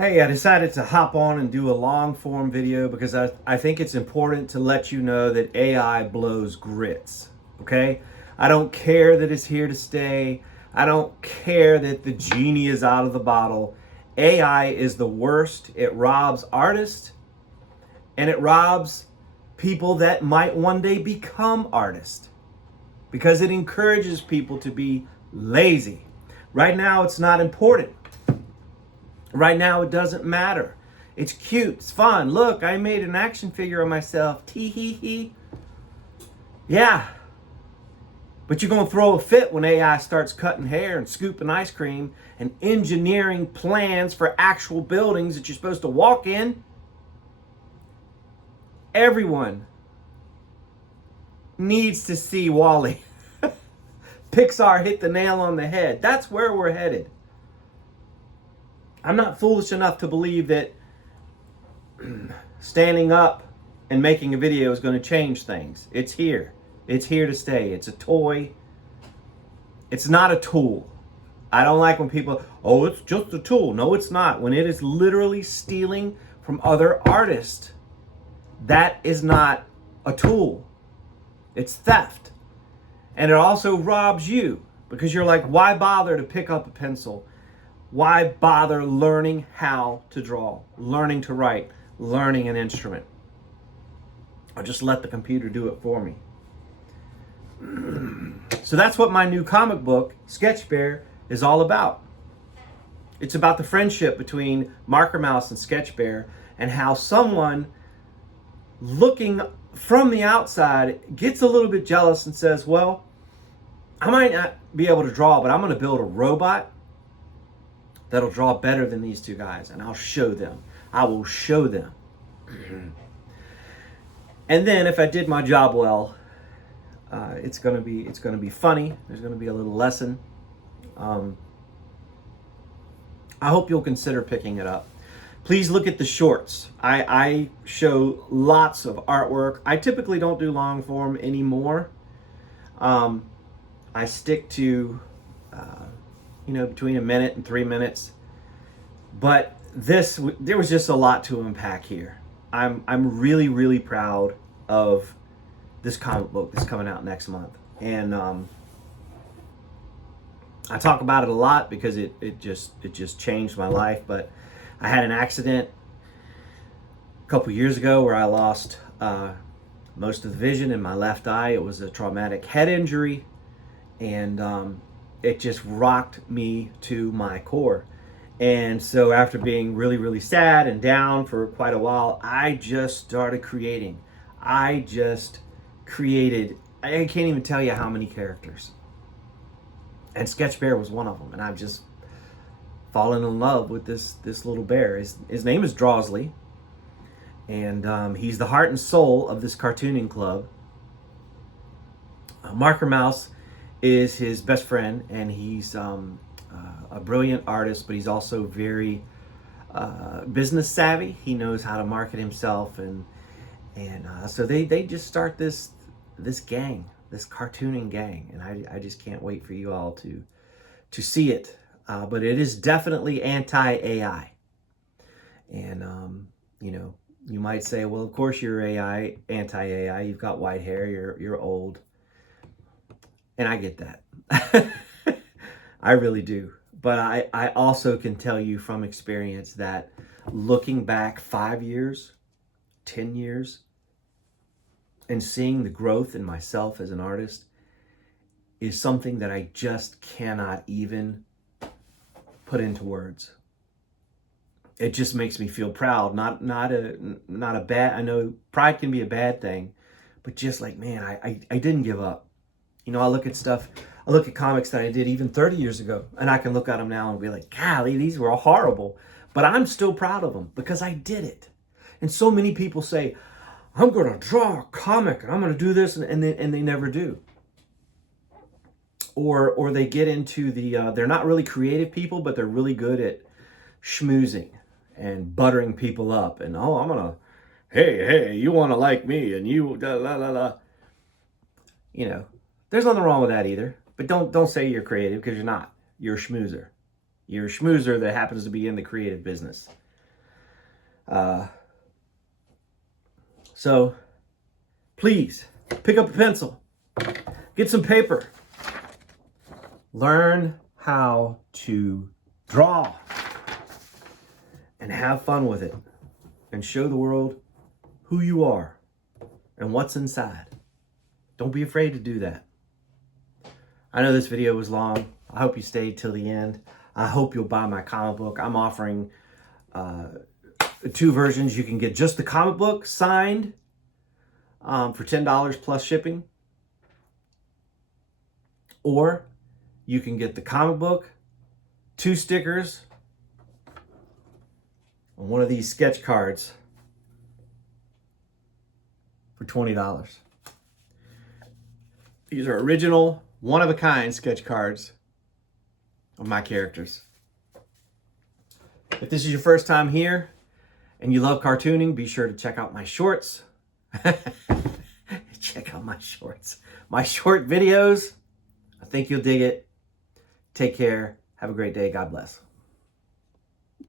Hey, I decided to hop on and do a long form video because I think it's important to let you know that AI blows grits. Okay? I don't care that it's here to stay. I don't care that the genie is out of the bottle. AI is the worst. It robs artists and it robs people that might one day become artists because it encourages people to be lazy. Right now, it's not important. Right now, it doesn't matter. It's cute. It's fun. Look, I made an action figure of myself. Tee hee hee. Yeah. But you're going to throw a fit when AI starts cutting hair and scooping ice cream and engineering plans for actual buildings that you're supposed to walk in. Everyone needs to see Wall-E. Pixar hit the nail on the head. That's where we're headed. I'm not foolish enough to believe that standing up and making a video is going to change things. It's here. It's here to stay. It's a toy. It's not a tool. I don't like when people, oh, it's just a tool. No, it's not. When it is literally stealing from other artists, that is not a tool. It's theft. And it also robs you because you're like, why bother to pick up a pencil? Why bother learning how to draw, learning to write, learning an instrument? I'll just let the computer do it for me. So that's what my new comic book, Sketch Bear, is all about. It's about the friendship between Marker Mouse and Sketch Bear and how someone looking from the outside gets a little bit jealous and says, well, I might not be able to draw, but I'm going to build a robot that'll draw better than these two guys, and I'll show them. I will show them. And then if I did my job well, it's gonna be funny. There's gonna be a little lesson. I hope you'll consider picking it up. Please look at the shorts. I show lots of artwork. I typically don't do long form anymore. I stick to between a minute and 3 minutes. But there was just a lot to unpack here. I'm really, really proud of this comic book that's coming out next month. And I talk about it a lot because it just changed my life. But I had an accident a couple years ago where I lost most of the vision in my left eye. It was a traumatic head injury, and it just rocked me to my core. And so after being really, really sad and down for quite a while, I just started creating. I can't even tell you how many characters. And Sketch Bear was one of them. And I've just fallen in love with this little bear. His name is Drawsley. And he's the heart and soul of this cartooning club. Marker Mouse is his best friend, and he's a brilliant artist, but he's also very business savvy. He knows how to market himself, and so they just start this gang, this cartooning gang, and I just can't wait for you all to see it. But it is definitely anti-AI, and you might say, well, of course you're anti-AI. You've got white hair. You're old. And I get that. I really do. But I also can tell you from experience that looking back 5 years, 10 years, and seeing the growth in myself as an artist is something that I just cannot even put into words. It just makes me feel proud. Not a bad, I know pride can be a bad thing, but just like, man, I didn't give up. I look at comics that I did even 30 years ago, and I can look at them now and be like, golly, these were horrible. But I'm still proud of them because I did it. And so many people say, I'm going to draw a comic and I'm going to do this, and they never do. Or they get into they're not really creative people, but they're really good at schmoozing and buttering people up. And, I'm going to, hey, you want to like me, and you, la, la, la, la. There's nothing wrong with that either. But don't say you're creative, because you're not. You're a schmoozer. You're a schmoozer that happens to be in the creative business. So please pick up a pencil, get some paper, learn how to draw, and have fun with it, and show the world who you are and what's inside. Don't be afraid to do that. I know this video was long. I hope you stayed till the end. I hope you'll buy my comic book. I'm offering 2 versions. You can get just the comic book signed for $10 plus shipping. Or you can get the comic book, 2 stickers, and one of these sketch cards for $20. These are original, one-of-a-kind sketch cards of my characters. If this is your first time here and you love cartooning, be sure to check out my shorts. Check out my shorts. My short videos. I think you'll dig it. Take care. Have a great day. God bless.